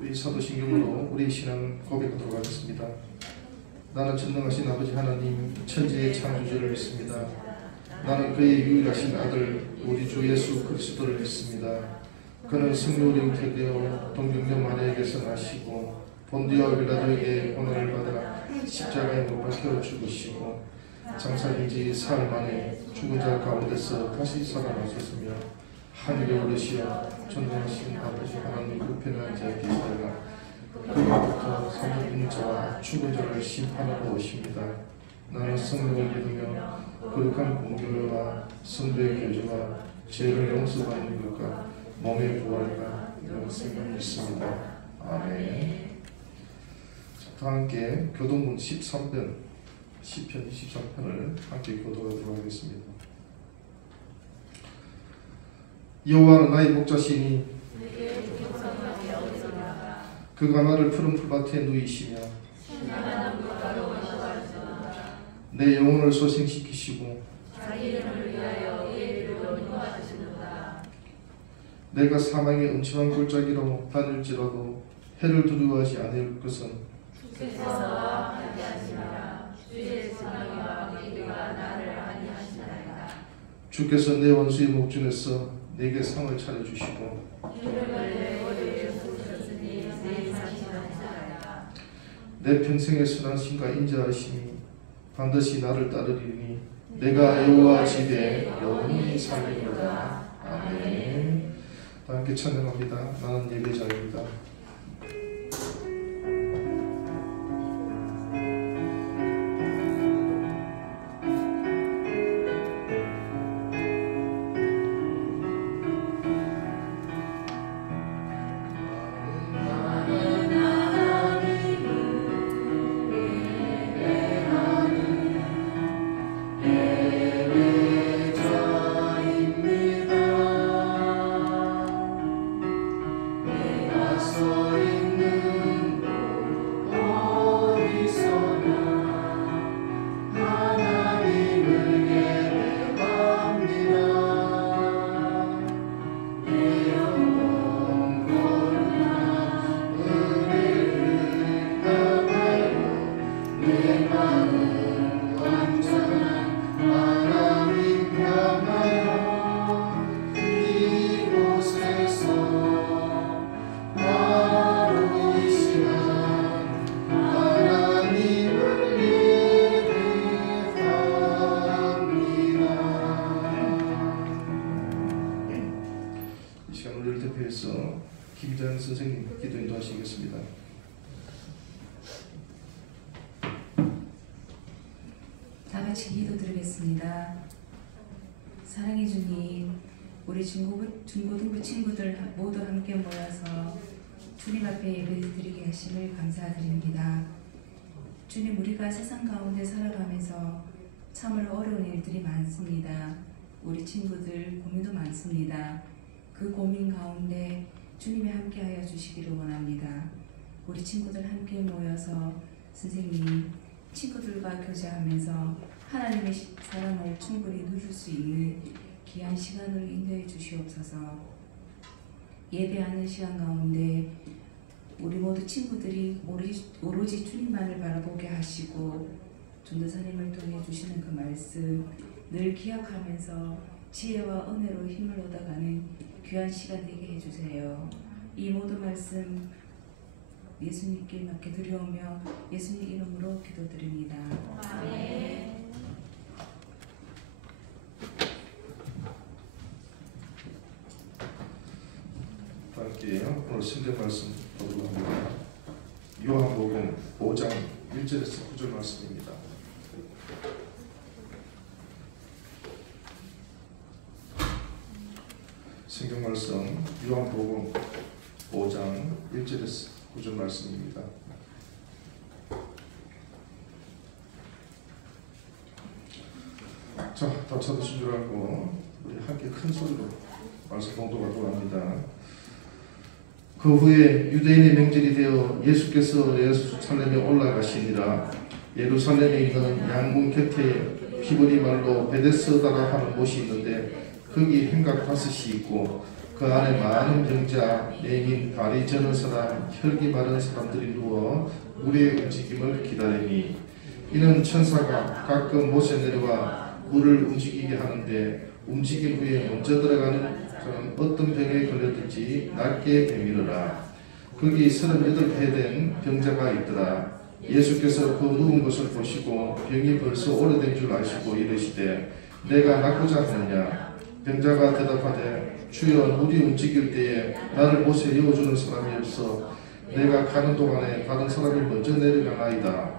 우리 사도신경으로 우리 신앙 고백하도록 하겠습니다. 나는 전능하신 아버지 하나님 천지의 창조주를 믿습니다. 나는 그의 유일하신 아들 우리 주 예수 그리스도를 믿습니다. 그는 성령으로 잉태되어 동정녀 마리아에게서 나시고 본디오 빌라도에게 고난을 받아 십자가에 못 박혀 죽으시고 장사된 지 사흘 만에 죽은 자 가운데서 다시 살아나셨으며 하늘에 오르시어 전능하신 아버지 하나님 우편에 앉아 계시다가 그로부터 사는 자와 죽은 자를 심판하러 오십니다. 나는 성령을 믿으며 거룩한 공교회와 성도의 교제와 죄를 용서받는 것과 몸의 부활과 영생을 믿습니다. 아멘. 다 함께 교동문 13편 시편 23편을 함께 교독하도록 하겠습니다. 여호와는 나의 목자시니 그가 나를 푸른 풀밭에 누이시며 내 영혼을 소생시키시고 내가 사망의 음침한 골짜기로 다닐지라도 해를 두려워하지 않을 것은 주께서 내 원수의 목전에서 내게 상을 차려주시고 내 평생의 선하심과 인자하심이 반드시 나를 따르리니 내가 여호와 집에 영원히 살리로다. 아멘. 함께 찬양합니다. 나는 예배자입니다. 김자연 선생님 기도 인도하시겠습니다. 다 같이 기도 드리겠습니다. 사랑해 주님, 우리 중고등부 친구들 모두 함께 모여서 주님 앞에 예배 드리게 하심을 감사드립니다. 주님, 우리가 세상 가운데 살아가면서 참으로 어려운 일들이 많습니다. 우리 친구들 고민도 많습니다. 그 고민 가운데 주님이 함께하여 주시기를 원합니다. 우리 친구들 함께 모여서 선생님이 친구들과 교제하면서 하나님의 사랑을 충분히 누릴 수 있는 귀한 시간을 인도해 주시옵소서. 예배하는 시간 가운데 우리 모두 친구들이 오로지 주님만을 바라보게 하시고 전도사님을 통해 주시는 그 말씀 늘 기억하면서 지혜와 은혜로 힘을 얻어가는 귀한 시간 되게 해주세요. 이 모든 말씀 예수님께 맡겨 드려오며 예수님 이름으로 기도드립니다. 아멘. 함께 오늘 성경 말씀 보도록 합니다. 요한복음 5장 1절에서 9절 말씀입니다. 성경 말씀 요한복음 5장 1절에서 9절 말씀입니다. 자, 다 찾으신 줄 알고 우리 함께 큰 소리로 말씀 봉독하도록 합니다. 그 후에 유대인의 명절이 되어 예수께서 예루살렘에 올라가시니라. 예루살렘에 있는 양문 곁에 히브리 말로 베데스다라 하는 곳이 있는데 거기 행각 5이 있고 그 안에 많은 병자, 맹인, 발이 저는 사람, 혈기 마른 사람들이 누워 물의 움직임을 기다리니 이는 천사가 가끔 못에 내려와 물을 움직이게 하는데 움직인 후에 먼저 들어가는 사람 어떤 병에 걸렸든지 낫게 되밀어라. 거기 38해 된 병자가 있더라. 예수께서 그 누운 것을 보시고 병이 벌써 오래된 줄 아시고 이르시되 내가 낫고자 하느냐. 병자가 대답하되 주여 물이 움직일 때에 나를 못에 이어주는 사람이 없어 내가 가는 동안에 다른 사람이 먼저 내려가나이다.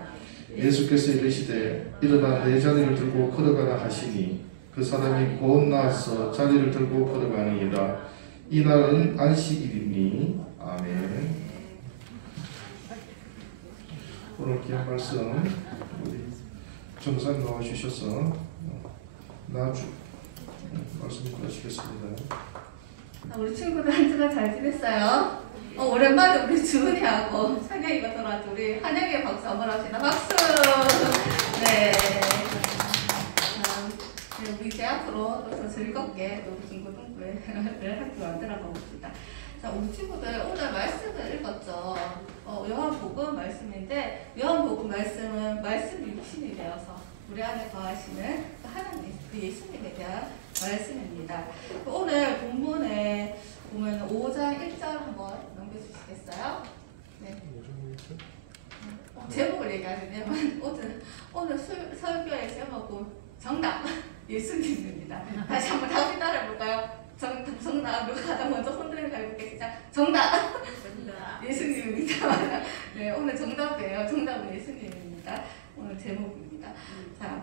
예수께서 이르시되 일어나 내 자리를 들고 걸어가라 하시니 그 사람이 곧 나와서 자리를 들고 걸어가니이다. 이날은 안식일이니. 아멘. 오늘 귀한 말씀 우리 정사님 나와주셔서 나주 말씀 전하시겠습니다. 우리 친구들 한 주간 잘 지냈어요? 오랜만에 우리 주은이하고 찬영이가 돌아왔죠. 우리 한영이의 박수 한번 합시다. 박수! 네. 우리 이제 앞으로 더 즐겁게 또 중고등부를 함께 만들어가고 있습니다. 자, 우리 친구들 오늘 말씀을 읽었죠. 요한복음 말씀인데 요한복음 말씀은 말씀 육신이 되어서 우리 안에 거하시는 하나님, 그 예수님에 대한 말씀입니다. 오늘 본문에 보면 5장 1절 한번 넘겨주시겠어요? 네. 제목을 얘기하는데 오늘 설교의 제목은 정답 예수님입니다. 다시 한번 다시 따라해볼까요? 정답 누가 가장 먼저 손들고 해볼게요. 시작. 정답 예수님입니다. 네, 오늘 정답이에요. 정답은 예수님입니다. 오늘 제목입니다. 자,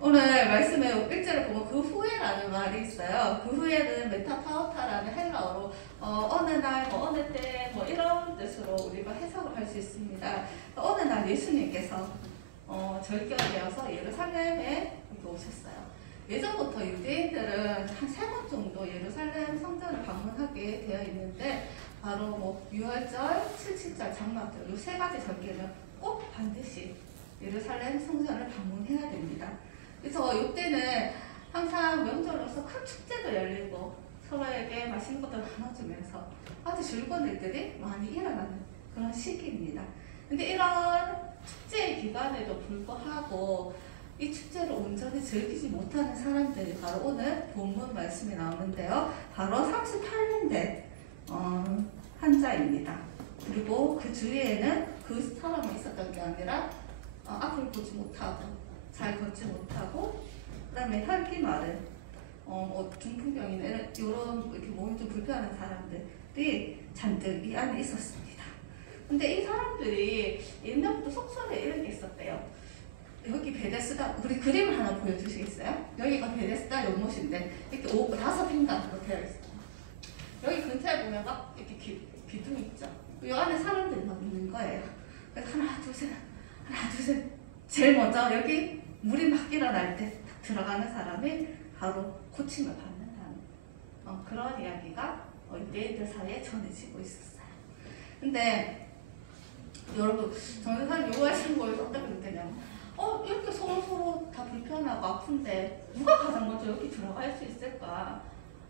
오늘 말씀에 1절에 보면 그 후에라는 말이 있어요. 그 후에는 메타타우타라는 헬라어로 어느 날, 어느 때 이런 뜻으로 우리가 해석을 할 수 있습니다. 어느 날 예수님께서 절기되어서 예루살렘에 오셨어요. 예전부터 유대인들은 한 3번 정도 예루살렘 성전을 방문하게 되어 있는데 바로 6월절, 77절, 장막절 이 3가지 절기는 꼭 반드시 예루살렘 성전을 방문해야 됩니다. 그래서 이때는 항상 명절로서 큰 축제도 열리고 서로에게 맛있는 것들을 나눠주면서 아주 즐거운 일들이 많이 일어나는 그런 시기입니다. 근데 이런 축제 기간에도 불구하고 이 축제를 온전히 즐기지 못하는 사람들이 바로 오늘 본문 말씀이 나오는데요. 바로 38년 된 환자입니다. 그리고 그 주위에는 그 사람이 있었던 게 아니라 앞을 보지 못하고 잘 걷지 못하고 그다음에 혈기 마른 중풍병이나 이런 이렇게 몸이 좀 불편한 사람들이 잔뜩 이 안에 있었습니다. 근데 이 사람들이 옛날부터 속설에 이런 게 있었대요. 여기 베데스다, 우리 그림을 하나 보여주시겠어요? 여기가 베데스다 연못인데 이렇게 5횡단으로 되어 있어요. 여기 근처에 보면 막 이렇게 기둥 있죠? 이 안에 사람들이 막 있는 거예요. 그래서 하나 둘 셋 제일 먼저 여기 물이 막 일어날 때 들어가는 사람이 바로 고침을 받는다는 그런 이야기가 유대인들 사이에 전해지고 있었어요. 근데 여러분, 정선사님 요구하시는 거에서 어떻게 느꼈냐면 이렇게 서로 다 불편하고 아픈데 누가 가장 먼저 여기 들어갈 수 있을까?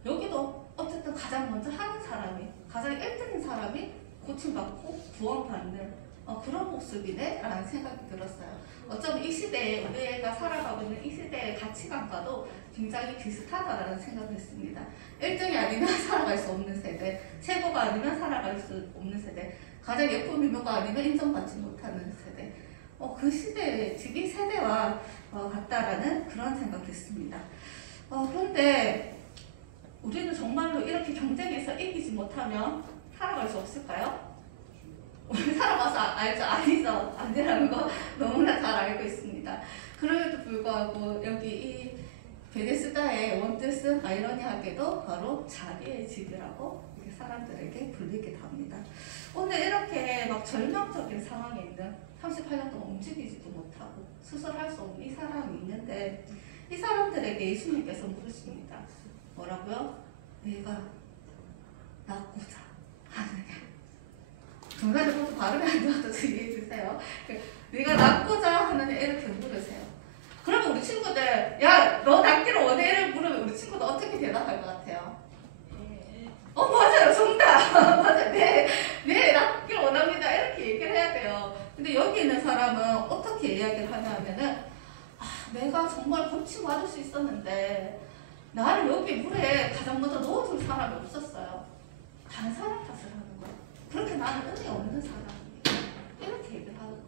여기도 어쨌든 가장 먼저 하는 사람이, 가장 1등인 사람이 고침받고 구원받는 그런 모습이네? 라는 생각이 들었어요. 어쩌면 이 시대에 우리가 살아가고 있는 이 시대의 가치관과도 굉장히 비슷하다라는 생각을 했습니다. 1등이 아니면 살아갈 수 없는 세대, 최고가 아니면 살아갈 수 없는 세대, 가장 예쁜 미모가 아니면 인정받지 못하는 세대. 그 시대의, 즉 이 세대와 같다라는 그런 생각을 했습니다. 그런데 우리는 정말로 이렇게 경쟁에서 이기지 못하면 살아갈 수 없을까요? 우리 살아봐서 알죠? 아니죠? 아니라는 거 너무나 잘 알고 있습니다. 그럼에도 불구하고 여기 이 베데스다의 원뜻은 아이러니하게도 바로 자비의 집이라고 사람들에게 불리기도 합니다. 오늘 이렇게 막 절망적인 상황에 있는 38년 동안 움직이지도 못하고 수술할 수 없는 이 사람이 있는데 이 사람들에게 예수님께서 물으십니다. 뭐라고요? 내가 낫고자 하느냐? 중간에 모두 발음이 안 좋아서 주의해 주세요. 네가 낫고자 하느냐 이렇게 물으세요. 그러면 우리 친구들 야, 너 낫기를 원해? 이렇게 물으면 우리 친구들 어떻게 대답할 것 같아요? 맞아요. 정답. 맞아요. 네, 낫길 원합니다. 이렇게 얘기를 해야 돼요. 근데 여기 있는 사람은 어떻게 이야기를 하냐면은, 내가 정말 고침받을 수 있었는데, 나를 여기 물에 가장 먼저 넣어줄 사람이 없었어요. 다른 사람 탓을 하는 거예요. 그렇게 나는 은혜 없는 사람이에요. 이렇게 얘기를 하는 거예요.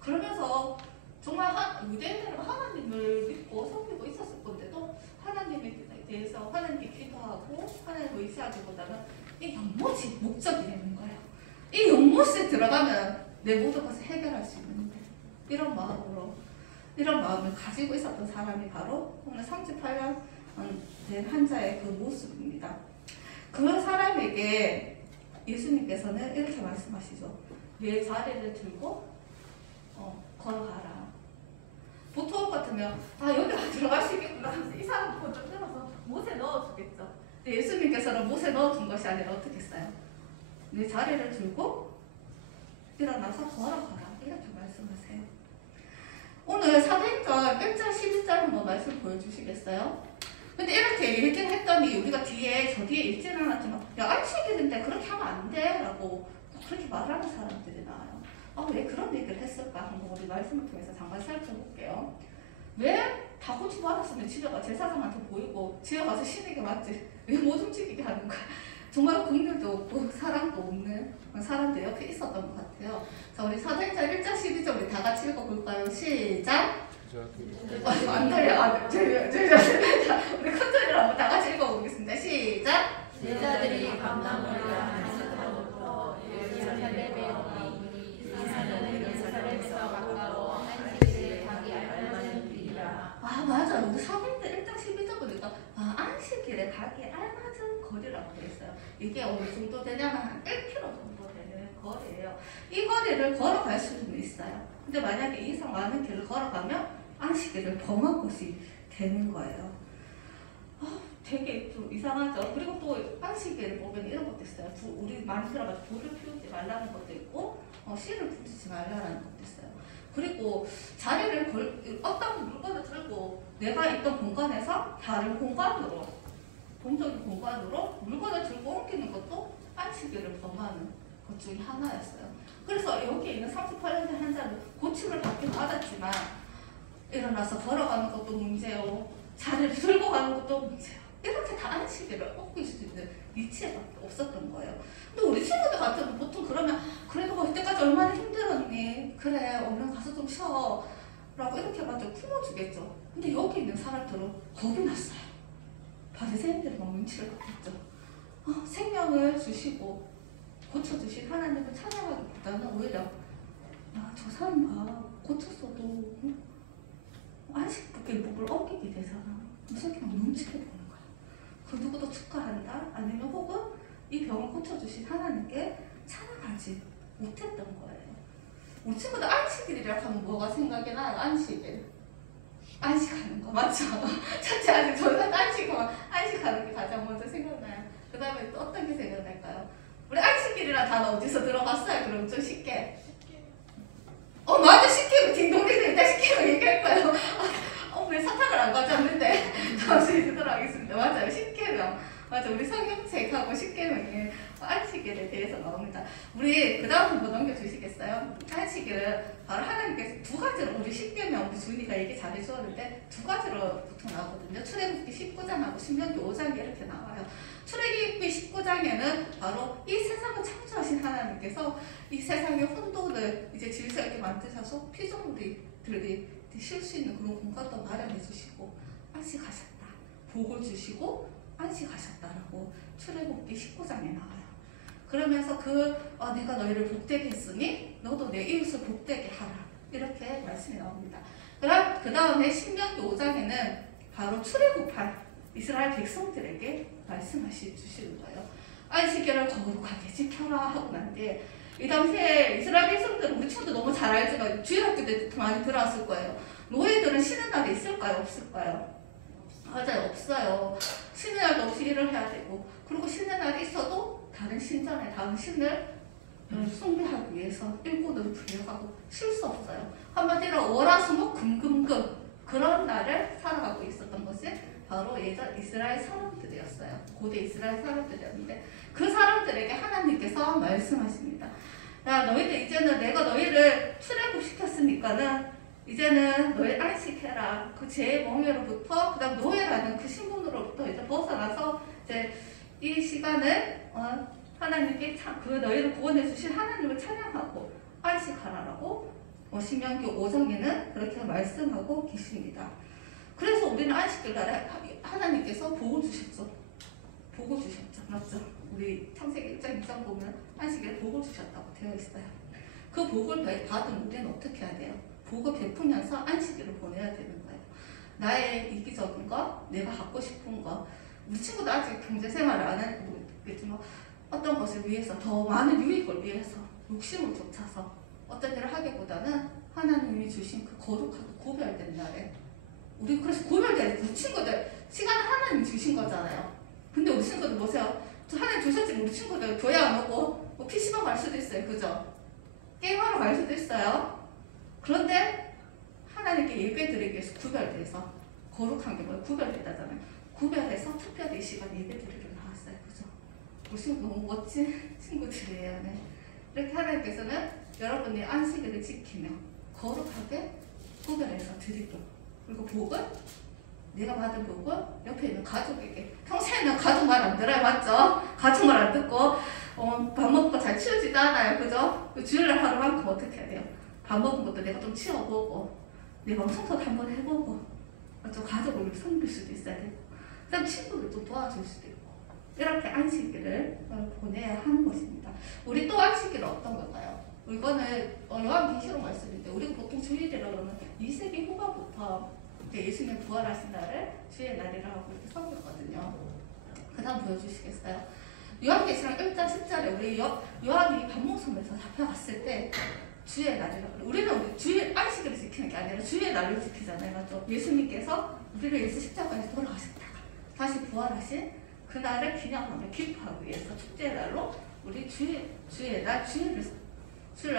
그러면서 정말 유대인들은 하나님을 믿고 섬기고 있었을 건데도 하나님에 대해서 하나님께 기도하고 하나님을 의지하기보다는 이 연못이 목적이 되는 거예요. 이 연못에 들어가면 내 모든 것을 해결할 수 있는데 이런 마음을 가지고 있었던 사람이 바로 오늘 38년 된 환자의 그 모습입니다. 그 사람에게 예수님께서는 이렇게 말씀하시죠. 내 자리를 들고 걸어가라. 보통 같으면 여기 들어갈 수 있겠구나 하면서 이 사람 먼저 들어서 못에 넣어주겠죠. 근데 예수님께서는 못에 넣어준 것이 아니라 어떻게 했어요? 내 자리를 들고 일어나서 걸어가라. 이렇게 말씀하세요. 오늘 사도행전 1장 11절 한번 말씀 보여주시겠어요? 근데 이렇게 얘기를 했더니 우리가 저 뒤에 읽지는 않았지만 야 안식일인데 그렇게 하면 안 돼 라고 그렇게 말하는 사람들이 나와요. 왜 그런 얘기를 했을까 한번 우리 말씀을 통해서 잠깐 살펴볼게요. 왜 다 고침받았으면 집에 가 제사장한테 보이고 집에 가서 쉬는 게 맞지 왜 못 움직이게 하는 거야. 정말 긍휼도 없고 사랑도 없는 사람들이 옆에 있었던 것 같아요. 자, 우리 사도행전 1장 12절 우리 다 같이 읽어볼까요? 시작. 안 들려. 우리 큰절이로 한번 다 같이 읽어보겠습니다. 시작. 제자들이 감람으로 안식으로부터 예루살렘에 오니 이 산은 예루살렘에서 가까워 안식일에 가기 알맞은 길이라. 맞아. 우리 사도행전 1장 12절 보니까 안식일에 가기 알맞은 거리라고 되어 있어요. 이게 어느 정도 되냐면 한 1km 정도 되는 거리예요. 이 거리를 걸어갈 수는 있어요. 근데 만약에 이 이상 많은 길을 걸어가면 안식일을 범한 것이 되는 거예요. 되게 좀 이상하죠. 그리고 또 안식일을 보면 이런 것도 있어요. 우리 많이 들어가서 불을 피우지 말라는 것도 있고 씨를 부리지 말라는 것도 있어요. 그리고 자리를 어떤 물건을 들고 내가 있던 공간에서 다른 공간으로 동적인 공간으로 물건을 들고 옮기는 것도 안식일을 범하는 것 중에 하나였어요. 그래서 여기 있는 38년대 환자는 고침을 받긴 받았지만 일어나서 걸어가는 것도 문제요. 자리를 들고 가는 것도 문제요. 이렇게 다 안식일을 어길 수 있는 위치에밖에 없었던 거예요. 근데 우리 친구들 같으면 보통 그러면 그래도 이때까지 얼마나 힘들었니? 그래 얼른 가서 좀 쉬어 라고 이렇게 먼저 품어주겠죠. 근데 여기 있는 사람들은 겁이 났어요. 바리새인들이 막 눈치를 봤겠죠. 생명을 주시고 고쳐주신 하나님을 찬양하기보다는 오히려 저 사람 고쳤어도 안식일복을 어기게 되잖아. 이 새끼는 눈치를 보는 거야. 그 누구도 축하한다? 아니면 혹은 이 병을 고쳐주신 하나님께 찬양하지 못했던 거예요. 우리 친구들 안식일이라 하면 뭐가 생각이 나요? 안식일. 안식하는 거 맞죠? 첫째 안식, 저는 안식하는 게 가장 먼저 생각나요. 그 다음에 또 어떤 게 생각날까요? 우리 안식일이라는 단어 어디서 들어봤어요? 그럼 좀 쉽게. 맞아. 쉽게 딩동댕 일단 쉽게 얘기할 거예요. 왜 사탕을 안 가져왔는데 다음 주에 듣도록 하겠습니다. 맞아요. 십계명. 맞아. 우리 성경책하고 십계명에 안식일에 대해서 나옵니다. 우리 그 다음 한번 넘겨주시겠어요? 안식일은 바로 하나님께서 두 가지로 우리 십계명 우리 주인이가 얘기 잘 해주었는데 두 가지로 보통 나오거든요. 출애굽기 19장하고 신명기 5장이 이렇게 나와요. 출애굽기 19장에는 바로 이 세상을 창조하신 하나님께서 이 세상의 혼돈을 이제 질서 있게 만드셔서 피조물들이 쉴 수 있는 그런 공간도 마련해 주시고 안식하셨다. 복을 주시고 안식하셨다라고 출애굽기 19장에 나와요. 그러면서 내가 너희를 복되게 했으니 너도 내 이웃을 복되게 하라. 이렇게 말씀이 나옵니다. 그 다음에 신명기 5장에는 바로 출애굽할 이스라엘 백성들에게 말씀하시 주시는 거예요. 안식일을 거룩하게 지켜라 하고 난 뒤에 이 당시에 이스라엘 백성들은 우리 친구도 너무 잘 알지만 주일학교 때 많이 들어왔을 거예요. 노예들은 쉬는 날이 있을까요? 없을까요? 맞아요. 없어요. 쉬는 날도 없이 일을 해야 되고 그리고 쉬는 날이 있어도 다른 신전에 다른 신을 숭배하기 위해서 일꾼으로 불려가고 쉴 수 없어요. 한마디로 월화수목 금금금 그런 날을 살아가고 있었던 것이 바로 예전 이스라엘 사람들이었어요. 고대 이스라엘 사람들이었는데 그 사람들에게 하나님께서 말씀하십니다. 야, 너희들 이제는 내가 너희를 출애굽시켰으니까는 이제는 너희 안식해라. 그 죄의 멍에로부터 그다음 노예라는 그 신분으로부터 이제 벗어나서 이제 이 시간을 하나님께 그 너희를 구원해 주신 하나님을 찬양하고 안식하라라고 신명기 5장에는 그렇게 말씀하고 계십니다. 그래서 우리는 안식일 날에 하나님께서 복을 주셨죠. 복을 주셨죠. 맞죠? 우리 창세기 1장 2장 보면 안식일에 복을 주셨다고 되어 있어요. 그 복을 받은 우리는 어떻게 해야 돼요? 복을 베푸면서 안식일을 보내야 되는 거예요. 나의 이기적인 거, 내가 갖고 싶은 거, 우리 친구도 아직 경제생활을 안 하니까 모르겠지만 어떤 것을 위해서 더 많은 유익을 위해서 욕심을 쫓아서 어떤 일을 하기보다는 하나님이 주신 그 거룩하고 구별된 날에 우리 그래서 구별된 우리 친구들 시간을 하나님이 주신 거잖아요. 근데 우리 친구들 보세요. 하나님 주셨지만 우리 친구들 교회 안 오고 뭐 PC방 갈 수도 있어요. 그죠? 게임하러 갈 수도 있어요. 그런데 하나님께 예배 드리기 위해서 구별돼서 거룩한 게 뭐예요? 구별되다잖아요. 구별해서 특별히 이 시간 예배 드리러 나왔어요. 그죠? 우리 친구 너무 멋진 친구들이에요. 네. 이렇게 하나님께서는 여러분이 안식일을 지키며 거룩하게 구별해서 드리고 그리고 복은 내가 받은 복은 옆에 있는 가족에게 평소에는 가족 말 안 들어요. 맞죠? 가족 말 안 듣고 밥 먹고 잘 치우지도 않아요. 그죠? 주일날 하루만큼 어떻게 해야 돼요? 밥 먹은 것도 내가 좀 치워보고 내 방 청소도 한번 해보고 좀 가족을 섬길 수도 있어야 되고 그다음 친구들도 도와줄 수도 있고 이렇게 안식일을 보내야 하는 것입니다. 우리 또 안식일은 어떤 걸까요? 이거는 요한계시록 말씀인데 우리가 보통 주일이라고 그러면 2세기 후반부터 예수님 부활하신 날을 주의 날이라고 이렇게 섬겼거든요. 그 다음 보여주시겠어요? 요한계시록 1장 10절에 우리 요한이 반모섬에서 잡혀갔을 때 주의 날이라고 그래요. 우리는 주의 안식일을 지키는 게 아니라 주의 날을 지키잖아요. 맞죠? 예수님께서 우리를 위해서 십자가에서 돌아가셨다가 다시 부활하신 그 날을 기념하며 기뻐하기 위해서 축제의 날로 우리 주의 날 주일날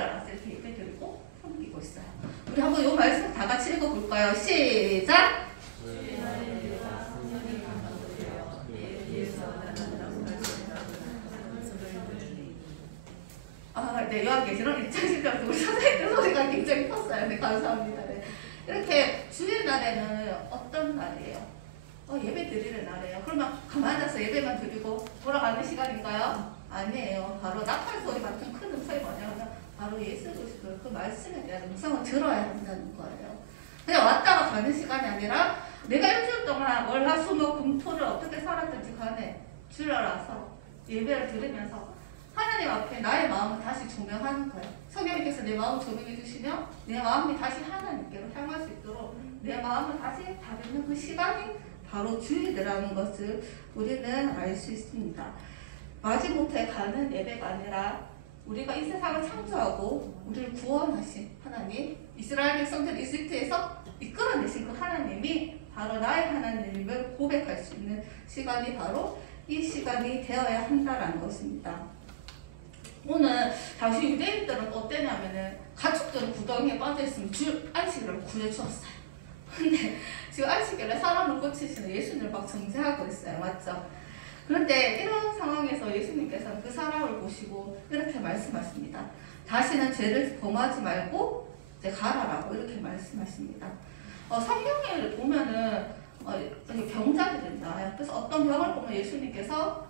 와서 이렇게 예배드리고 섬기고 있어요. 우리 한번 이 말씀 다 같이 읽어볼까요? 시작! 네, 요한계시록 1장 10절 우리 선생님들 소리가 굉장히 컸어요. 네, 감사합니다. 네. 이렇게 주일 날에는 어떤 날이에요? 예배 드리는 날이에요. 그러면 가만히 앉아서 예배만 드리고 돌아가는 시간인가요? 아니에요. 바로 나팔 소리 같은 큰 음성이 뭐냐면 바로 예수 그리스도 그 말씀에 대한 음성을 들어야 한다는 거예요. 그냥 왔다가 가는 시간이 아니라 내가 일주일 동안 월, 화, 수, 목, 금, 토를 어떻게 살았든지 간에 주일날 와서 예배를 드리면서 하나님 앞에 나의 마음을 다시 조명하는 거예요. 성령님께서 내 마음을 조명해 주시면 내 마음이 다시 하나님께로 향할 수 있도록 내 마음을 다시 다루는 그 시간이 바로 주일이라는 것을 우리는 알 수 있습니다. 마지못해 가는 예배가 아니라 우리가 이 세상을 창조하고 우리를 구원하신 하나님, 이스라엘 백성들 이집트에서 이끌어내신 그 하나님이 바로 나의 하나님을 고백할 수 있는 시간이 바로 이 시간이 되어야 한다는 것입니다. 오늘 당시 유대인들은 어땠냐면은 가축들은 구덩이에 빠져있으면 안식일을 구해주었어요. 근데 지금 안식일에 사람을 고치시는 예수님을 막 정죄하고 있어요. 맞죠? 그런데 이런 상황에서 예수님께서는 그 사람을 보시고 이렇게 말씀하십니다. 다시는 죄를 범하지 말고 이제 가라라고 이렇게 말씀하십니다. 성경을 보면은 병자들이 나와요. 그래서 어떤 병을 보면 예수님께서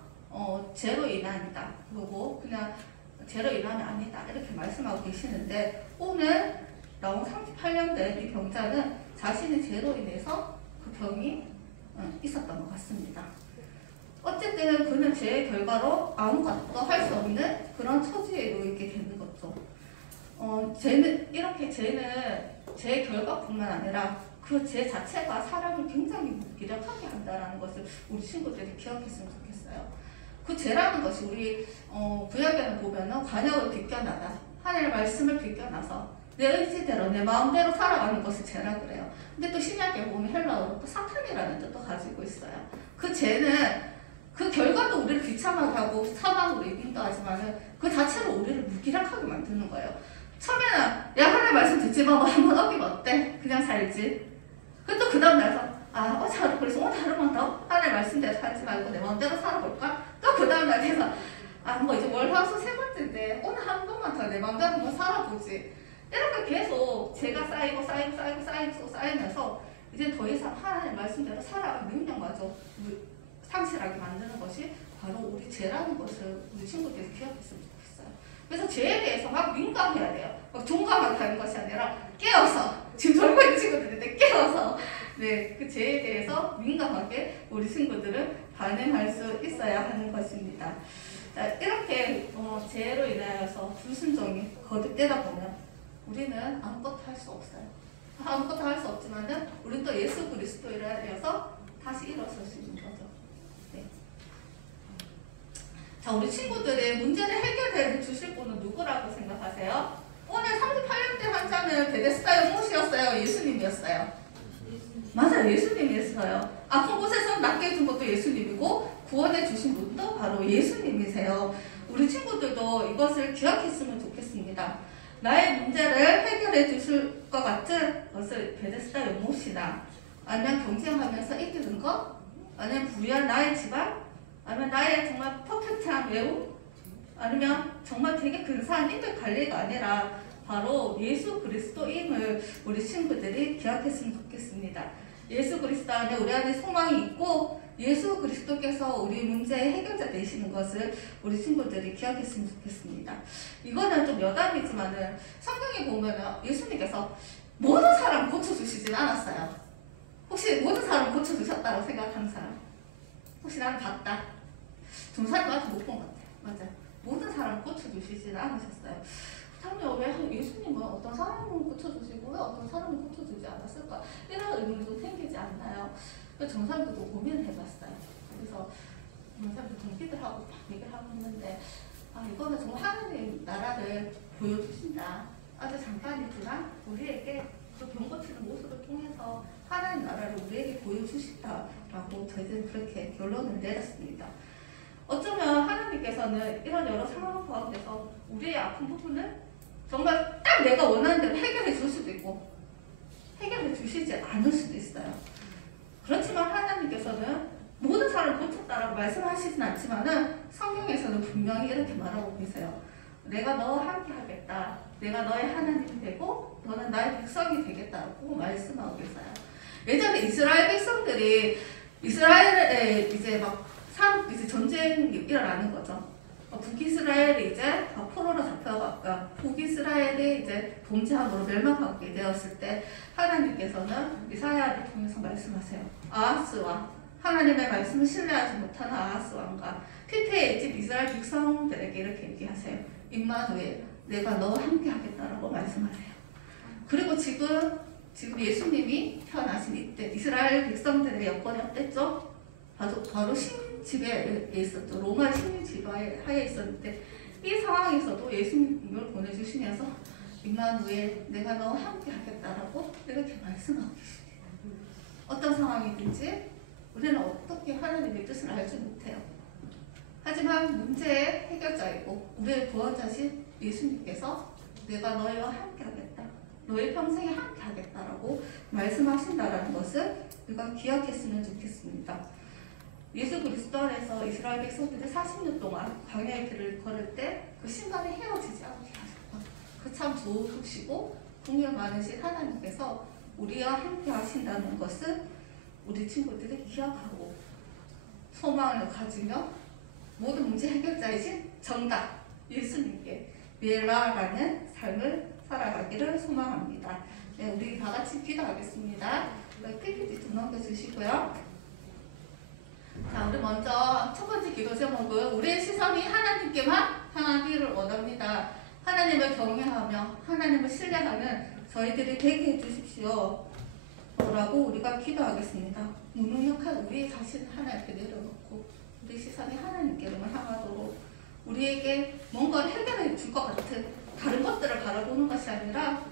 죄로 인한이다. 그리고 그냥 죄로 인한이 아니다. 이렇게 말씀하고 계시는데 오늘 나온 38년 된 이 병자는 자신의 죄로 인해서 그 병이 있었던 것 같습니다. 어쨌든 그는 죄의 결과로 아무것도 할 수 없는 그런 처지에 놓이게 되는 거죠. 죄는 죄의 결과뿐만 아니라 그 죄 자체가 사람을 굉장히 무기력하게 한다는 것을 우리 친구들이 기억했으면 좋겠어요. 그 죄라는 것이 우리 구약에는 보면은 관역을 비껴나다, 하나님의 말씀을 비껴나서 내 의지대로 내 마음대로 살아가는 것을 죄라 그래요. 근데 또 신약에 보면 헬라어로 또 사탄이라는 뜻도 가지고 있어요. 그 죄는 그 결과도 우리를 비참하게 하고 사망으로 인도하지만은 그 자체로 우리를 무기력하게 만드는 거예요. 처음에는 야 하나님 말씀 듣지만 뭐 한번 어기면 어때? 그냥 살지. 근데 또 그 다음 날서 어제 하루 그래서 오늘 하루만 더 하나님 말씀대로 살지 말고 내 마음대로 살아볼까? 또 그 다음날 돼서 뭐 이제 월화수 세 번째인데 오늘 한 번만 더 내 마음대로 한번 살아보지. 이렇게 계속 제가 쌓이면서 이제 더 이상 하나님 말씀대로 살아갈 능력마저 상실하게 만드는 것이 바로 우리 죄라는 것을 우리 친구들이 기억했으면 좋겠어요. 그래서 죄에 대해서 막 민감해야 돼요. 막 종감하게 하는 것이 아니라 깨어서 지금 졸고 있는 친구들인데 깨어서 그 죄에 대해서 민감하게 우리 친구들은 반응할 수 있어야 하는 것입니다. 자, 이렇게 죄로 인하여서 불순종이 거듭되다 보면 우리는 아무것도 할 수 없어요. 아무것도 할 수 없지만은 우리는 또 예수 그리스도를 위해서 다시 일어설 수 있는 거죠. 네. 자, 우리 친구들의 문제를 해결해 주실 분은 누구라고 생각하세요? 오늘 38년대 환자는 베데스다 연못이었어요? 예수님이었어요? 맞아요. 예수님이었어요. 아픈 곳에서 낫게 해준 것도 예수님이고 구원해 주신 분도 바로 예수님이세요. 우리 친구들도 이것을 기억했으면 좋겠습니다. 나의 문제를 해결해 주실 것 같은 것을 베데스다 연못이나 아니면 경쟁하면서 이기는 것, 아니면 부유한 나의 집안, 아니면 나의 정말 퍼펙트한 외우, 아니면 정말 되게 근사한 인격 관리가 아니라 바로 예수 그리스도임을 우리 친구들이 기억했으면 좋겠습니다. 예수 그리스도 안에 우리 안에 소망이 있고 예수 그리스도께서 우리 문제의 해결자 되시는 것을 우리 친구들이 기억했으면 좋겠습니다. 이거는 좀 여담이지만은 성경에 보면은 예수님께서 모든 사람 고쳐주시진 않았어요. 혹시 모든 사람 고쳐주셨다고 생각하는 사람? 혹시 나는 봤다. 종사님 아직 못 본 것 같아요. 맞아요. 모든 사람 고쳐주시진 않으셨어요. 그렇다면 왜 예수님은 어떤 사람은 고쳐주시고 왜 어떤 사람은 고쳐주지 않았을까? 이런 의문도 생기지 않나요? 정사님도 고민을 해봤어요. 그래서 정사님도 동기들 하고 막 얘기를 하고 있는데 이거는 정말 하나님 나라를 보여주신다. 아주 잠깐이지만 우리에게 그 병고치는 모습을 통해서 하나님 나라를 우리에게 보여주신다라고 저희들은 그렇게 결론을 내렸습니다. 어쩌면 하나님께서는 이런 여러 상황 가운데서 우리의 아픈 부분을 정말 딱 내가 원하는 대로 해결해 줄 수도 있고 해결해 주시지 않을 수도 있어요. 그렇지만 하나님께서는 모든 사람을 고쳤다라고 말씀하시진 않지만은 성경에서는 분명히 이렇게 말하고 계세요. 내가 너와 함께 하겠다. 내가 너의 하나님이 되고 너는 나의 백성이 되겠다고 말씀하고 계세요. 예전에 이스라엘 백성들이 이스라엘에 이제 이제 전쟁이 일어나는 거죠. 북이스라엘이 이제 포로로 잡혀갔고 북이스라엘이 이제 범죄함으로 멸망하게 되었을 때 하나님께서는 이사야를 통해서 말씀하세요. 아하스 왕, 하나님의 말씀을 신뢰하지 못하는 아하스 왕과 피태의 집 이스라엘 백성들에게 이렇게 얘기하세요. 임마누엘, 내가 너와 함께 하겠다라고 말씀하세요. 그리고 지금 예수님이 태어나신 이때 이스라엘 백성들의 여건이 어땠죠? 바로 식민지배에 있었죠. 로마 식민지배 하에 있었는데 이 상황에서도 예수님을 보내주시면서 임마누엘, 내가 너와 함께 하겠다라고 이렇게 말씀하고 계십니다. 어떤 상황이든지 우리는 어떻게 하나님의 뜻을 알지 못해요. 하지만 문제의 해결자이고 우리의 구원자신 예수님께서 내가 너희와 함께 하겠다. 너희 평생에 함께 하겠다라고 말씀하신다라는 것을 우리가 기억했으면 좋겠습니다. 예수 그리스도 안에서 이스라엘 백성들이 40년 동안 광야의 길을 걸을 때 그 신발이 헤어지지 않게 하셨다. 그 참 좋으시고 공유 많으신 하나님께서 우리와 함께 하신다는 것을 우리 친구들이 기억하고 소망을 가지며 모든 문제 해결자이신 정답 예수님께 나아가는 삶을 살아가기를 소망합니다. 네, 우리 다 같이 기도하겠습니다. PPT 좀 넘겨주시고요. 자, 우리 먼저 첫 번째 기도 제목은 우리의 시선이 하나님께만 향하기를 원합니다. 하나님을 경외하며 하나님을 신뢰하는 저희들이 되게 해주십시오. 라고 우리가 기도하겠습니다. 무능력한 우리의 자신을 하나님께 내려놓고 우리 시선이 하나님께로만 향하도록 우리에게 뭔가를 해결해 줄 것 같은 다른 것들을 바라보는 것이 아니라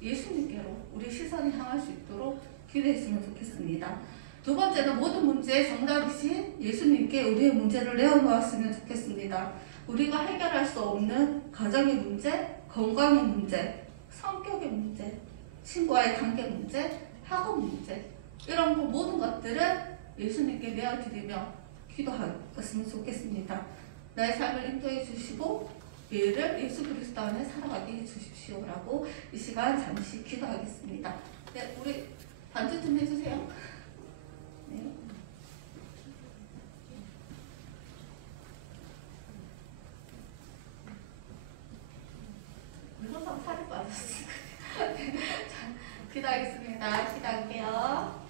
예수님께로 우리 시선이 향할 수 있도록 기도했으면 좋겠습니다. 두 번째는 모든 문제의 정답이신 예수님께 우리의 문제를 내어놓았으면 좋겠습니다. 우리가 해결할 수 없는 가정의 문제, 건강의 문제, 성격의 문제, 친구와의 관계 문제, 학업 문제, 이런 모든 것들은 예수님께 내어드리며 기도하셨으면 좋겠습니다. 나의 삶을 인도해 주시고 매일을 예수 그리스도 안에 살아가게 해주십시오라고 이 시간 잠시 기도하겠습니다. 네, 우리 반주 좀 해주세요. 네. 물건상 살이 빠졌어요. 자, 기도하겠습니다. 기도할게요.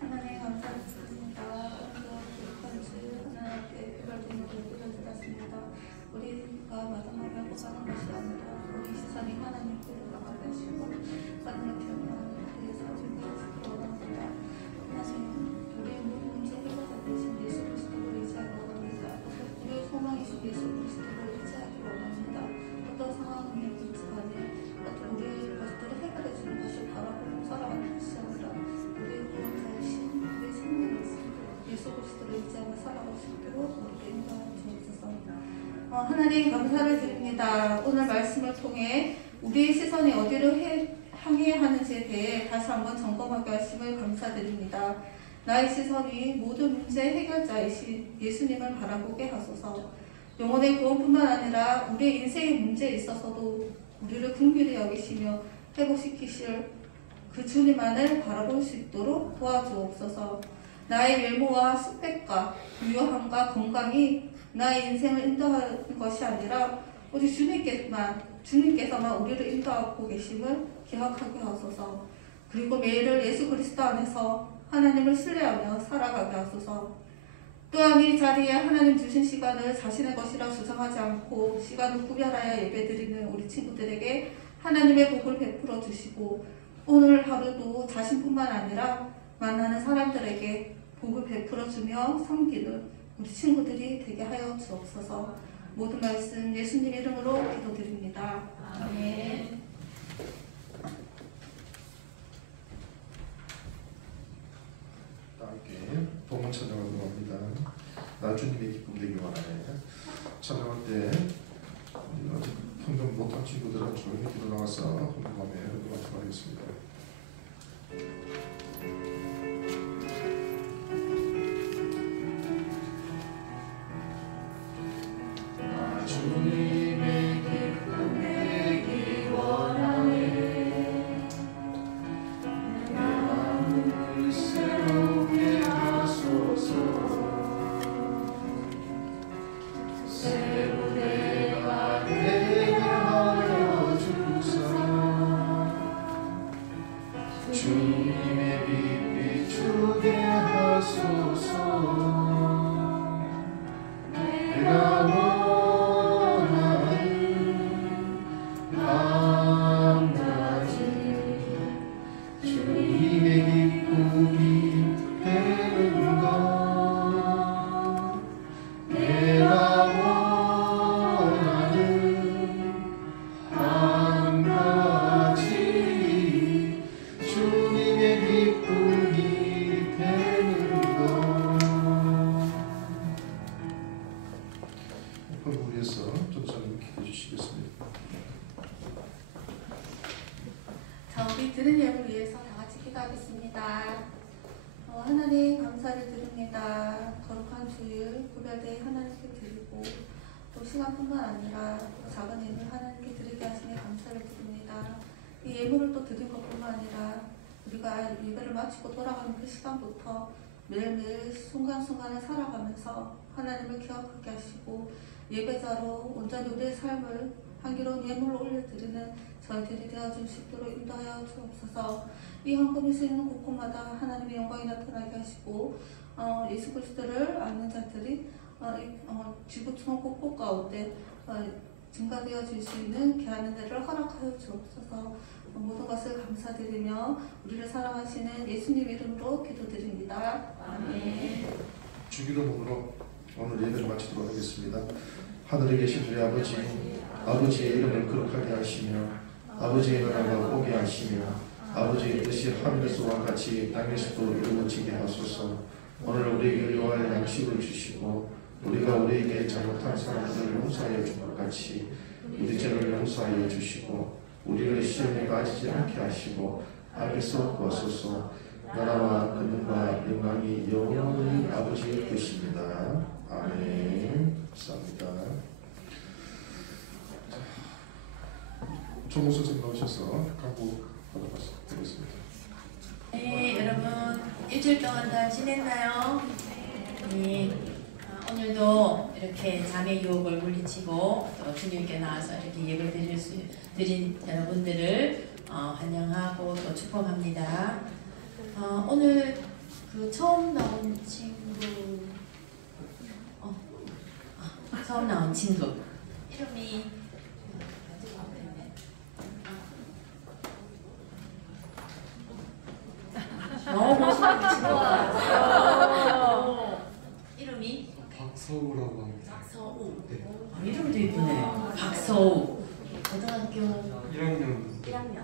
하나님 감사드립니다. 하나님께 별도로 드렸습니다. 우리가 마지막에 하고 사는 것이 아니라 우리 시선이 하나님께로 나가게 하시고 하나님의 우리의 삶을 가지기 원합니다. 하나님 우리의 모든 문제 해결자 되신 예수 그리스도를 의지하기 원합니다. 우리의 소망이신 예수 그리스도를 의지하기 원합니다. 어떤 상황에 부딪히간에 어떤 우리의 것들을 해결해 주는 것을 바라보고 살아가는 것이 아니라 우리의 구원자이신 우리의 생명이신 예수 그리스도를 의지하며 살아갈 수 있도록 우리에게 인도하여 주옵소서. 하나님 감사를 드립니다. 오늘 말씀을 통해 우리의 시선이 어디로 향해야 하는지에 대해 다시 한번 점검하게 하심을 감사드립니다. 나의 시선이 모든 문제 해결자이신 예수님을 바라보게 하소서. 영혼의 구원뿐만 아니라 우리의 인생의 문제에 있어서도 우리를 긍휼히 여기시며 회복시키실 그 주님만을 바라볼 수 있도록 도와주옵소서. 나의 외모와 스펙과 유효함과 건강이 나의 인생을 인도하는 것이 아니라 오직 주님께서만 우리를 인도하고 계심을 기억하게 하소서. 그리고 매일을 예수 그리스도 안에서 하나님을 신뢰하며 살아가게 하소서. 또한 이 자리에 하나님 주신 시간을 자신의 것이라 주장하지 않고 시간을 구별하여 예배드리는 우리 친구들에게 하나님의 복을 베풀어 주시고 오늘 하루도 자신뿐만 아니라 만나는 사람들에게 복을 베풀어 주며 섬기는 우리 친구들이 되게 하여 주옵소서. 모든 말씀 예수님 이름으로 기도드립니다. 아멘. 함께 복음 찬양하도록 합니다. 나 주님의 기쁨 되기 원하네. 찬양할 때 헌금 못한 친구들은 조용히 들어 나와서 헌금하며 헌금하도록 하겠습니다. 주님의 기쁨 되기 원하네. 내 마음을 새롭게 하소서. 새 무대가 되게 하여 주사. 주님의 빛 비추게 하소서. 내가 우리 드린 예물 위해서 다 같이 기도하겠습니다. 하나님 감사를 드립니다. 거룩한 주일 구별되이 하나님께 드리고 또 시간뿐만 아니라 작은 예물 하나님께 드리게 하시니 감사를 드립니다. 이 예물을 또 드린 것뿐만 아니라 우리가 예배를 마치고 돌아가는 그 시간부터 매일매일 순간순간을 살아가면서 하나님을 기억하게 하시고 예배자로 온전히 우리의 삶을 향기로운 예물로 올려드리는 저희들이 되어줄 수 있도록 인도하여 주옵소서. 이 헌금이 쓰이는 곳곳마다 하나님의 영광이 나타나게 하시고 예수 그리스도를 아는 자들이 지구촌 곳곳 가운데 증가되어질 수 있는 귀한 은혜를 허락하여 주옵소서. 모든 것을 감사드리며 우리를 사랑하시는 예수님 이름으로 기도드립니다. 아멘. 주기도문으로 오늘 예배를 마치도록 하겠습니다. 하늘에 계신 우리 아버지의 이름을 거룩하게 하시며 아버지의 나라가 오게 하시며 아버지의 뜻이 하늘에서와 같이 땅에서도 이루어지게 하소서. 오늘 우리에게 요할 양식을 주시고 우리가 우리에게 잘못한 사람들을 용서하여 준 것 같이 우리 죄를 용서하여 주시고 우리를 시험에 빠지지 않게 하시고 악에서 구하소서. 나라와 권능과 영광이 영원히 아버지의 것입니다. 아멘. 감사합니다. 조모 선생님 나오셔서 강구 받아보겠습니다. 네, 여러분 일주일 동안 잘 지냈나요? 네, 오늘도 이렇게 잠의 유혹을 물리치고 또 주님께 나와서 이렇게 예배 드린 여러분들을 환영하고 또 축복합니다. 오늘 그 처음 나온 친구 이름이 너무 멋있는 친구가 이름이 박서우라고 합니다. 박서우. 네. 이름도 이쁘네. 박서우. 고등학교 1학년. 1학년.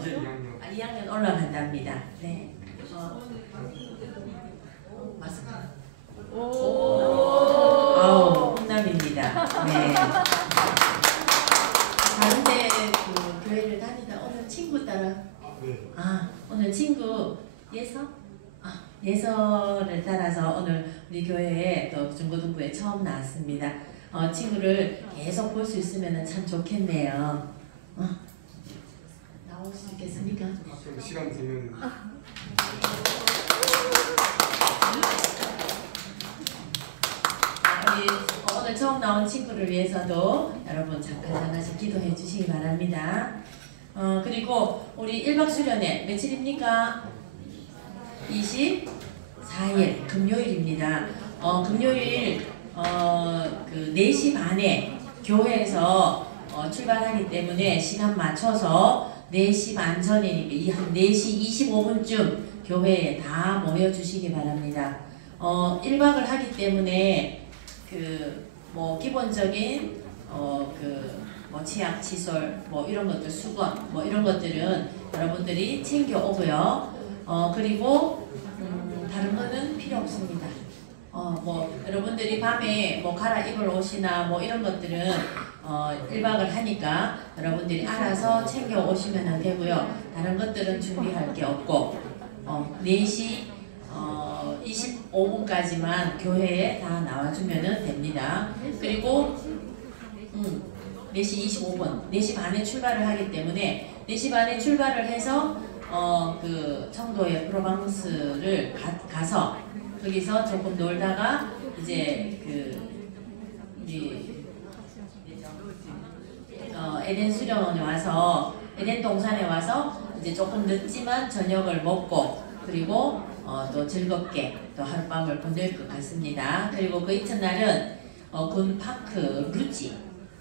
이제 2학년. 2학년 올라간답니다. 네. 맞습니다. 아우, 훈남입니다. 네. 다른데 그 교회를 다니다 오늘 친구 따라. 네. 오늘 친구 예서를 따라서 오늘 우리 교회에 또 중고등부에 처음 나왔습니다. 친구를 계속 볼 수 있으면 참 좋겠네요. 나올 수 있겠습니까? 가끔 시간 되면 우리 오늘 처음 나온 친구를 위해서도 여러분 잠깐 하나씩 기도해 주시기 바랍니다. 그리고 우리 1박 수련회 며칠입니까? 24일 금요일입니다. 금요일 그 4시 반에 교회에서 출발하기 때문에 시간 맞춰서 4시 반 전에 한 4시 25분쯤 교회에 다 모여주시기 바랍니다. 1박을 하기 때문에 그 뭐 기본적인 치약, 칫솔, 뭐 이런 것들, 수건, 뭐 이런 것들은 여러분들이 챙겨 오고요. 그리고 다른 거는 필요 없습니다. 뭐 여러분들이 밤에 뭐 갈아입을 옷이나 뭐 이런 것들은 1박을 하니까 여러분들이 알아서 챙겨 오시면 되고요. 다른 것들은 준비할 게 없고 4시 25분까지만 교회에 다 나와주면 됩니다. 그리고 4시 25분, 4시 반에 출발을 하기 때문에 4시 반에 출발을 해서 그 청도의 프로방스를 가서 거기서 조금 놀다가 이제 그 우리 에덴 수련원에 와서 에덴 동산에 와서 이제 조금 늦지만 저녁을 먹고 그리고 또 즐겁게 또 하룻밤을 보낼 것 같습니다. 그리고 그 이튿날은 군 파크 루지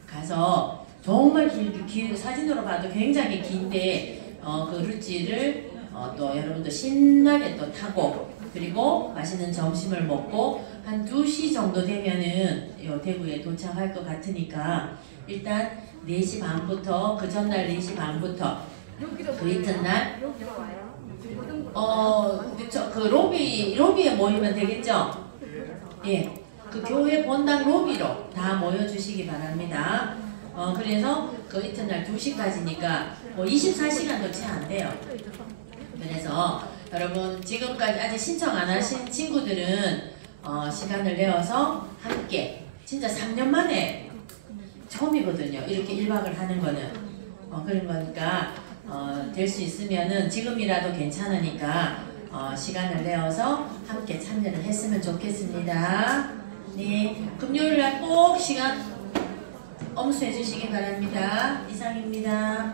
가서 정말 사진으로 봐도 굉장히 긴데 그 루지를 또 여러분들 신나게 또 타고 그리고 맛있는 점심을 먹고 한 2시 정도 되면은 대구에 도착할 것 같으니까 일단 4시 반부터 그 전날 4시 반부터 그 이튿날 그쵸 그 로비에 모이면 되겠죠? 예, 그 교회 본당 로비로 다 모여주시기 바랍니다. 그래서 그 이튿날 2시까지니까 뭐 24시간도 채 안 돼요. 그래서 여러분 지금까지 아직 신청 안 하신 친구들은 시간을 내어서 함께 진짜 3년 만에 처음이거든요. 이렇게 1박을 하는 거는 그런 거니까 될 수 있으면은 지금이라도 괜찮으니까 시간을 내어서 함께 참여를 했으면 좋겠습니다. 네, 금요일날 꼭 시간 엄수해 주시기 바랍니다. 이상입니다.